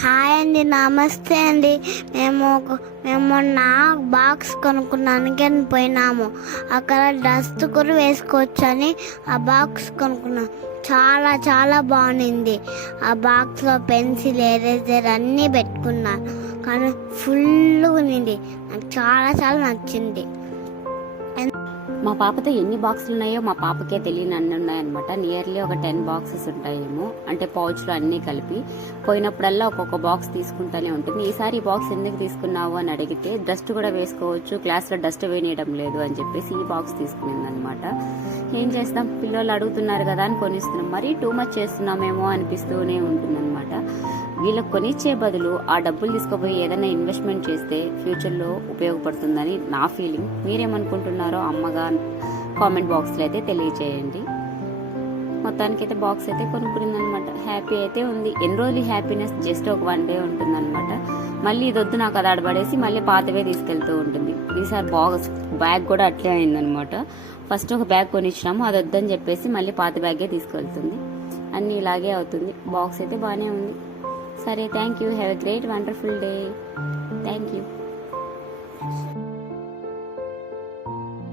Hi అండి నమస్తే అండి. మేము ఒక- మేము నా బాక్స్ కొనుక్కున్నానికి అని పోయినాము. అక్కడ డస్ట్ కూడా వేసుకోవచ్చు అని ఆ బాక్స్ కొనుక్కున్నాం. చాలా చాలా బాగుంది ఆ బాక్స్లో పెన్సిల్ ఎరేజర్ అన్నీ పెట్టుకున్నాను కానీ ఫుల్ ఉంది నాకు చాలా చాలా నచ్చింది. మా పాపతో ఎన్ని బాక్సులు ఉన్నాయో మా పాపకే తెలియని అన్ని ఉన్నాయన్నమాట. నియర్లీ ఒక టెన్ బాక్సెస్ ఉంటాయేమో. అంటే పౌచ్లు అన్నీ కలిపి. పోయినప్పుడల్లా ఒక్కొక్క బాక్స్ తీసుకుంటానే ఉంటుంది. ఈసారి ఈ బాక్స్ ఎందుకు తీసుకున్నావు అని అడిగితే డస్ట్ కూడా వేసుకోవచ్చు. క్లాస్లో డస్ట్ వేయడం లేదు అని చెప్పేసి ఈ బాక్స్ తీసుకునింది అనమాట ఏం చేస్తాం? పిల్లలు అడుగుతున్నారు కదా అని కొనిస్తున్నాం. మరీ టూ మచ్ చేస్తున్నామేమో అనిపిస్తూనే ఉంటుందన్నమాట. వీళ్ళకి కొనిచ్చే బదులు ఆ డబ్బులు తీసుకుపోయి ఏదైనా ఇన్వెస్ట్మెంట్ చేస్తే ఫ్యూచర్లో ఉపయోగపడుతుందని నా ఫీలింగ్ మీరేమనుకుంటున్నారో అమ్మగా కామెంట్ బాక్స్లో అయితే తెలియజేయండి మొత్తానికి అయితే బాక్స్ అయితే కొనుక్కునింది అనమాట హ్యాపీ అయితే ఉంది. ఎన్ని రోజులు హ్యాపీనెస్? జస్ట్ ఒక వన్ డే ఉంటుందన్నమాట మళ్ళీ ఇది వద్దు నాకు అది ఆడబడేసి మళ్ళీ పాతవే తీసుకెళ్తూ ఉంటుంది. ఈసారి బాక్స్ బ్యాగ్ కూడా అట్లే అయిందనమాట. ఫస్ట్ ఒక బ్యాగ్ కొనిచ్చినాము అది వద్దని చెప్పేసి మళ్ళీ పాత బ్యాగే తీసుకెళ్తుంది. అన్నీ ఇలాగే అవుతుంది. బాక్స్ అయితే బాగానే ఉంది. సరే thank you. Have a great wonderful day. Thank you.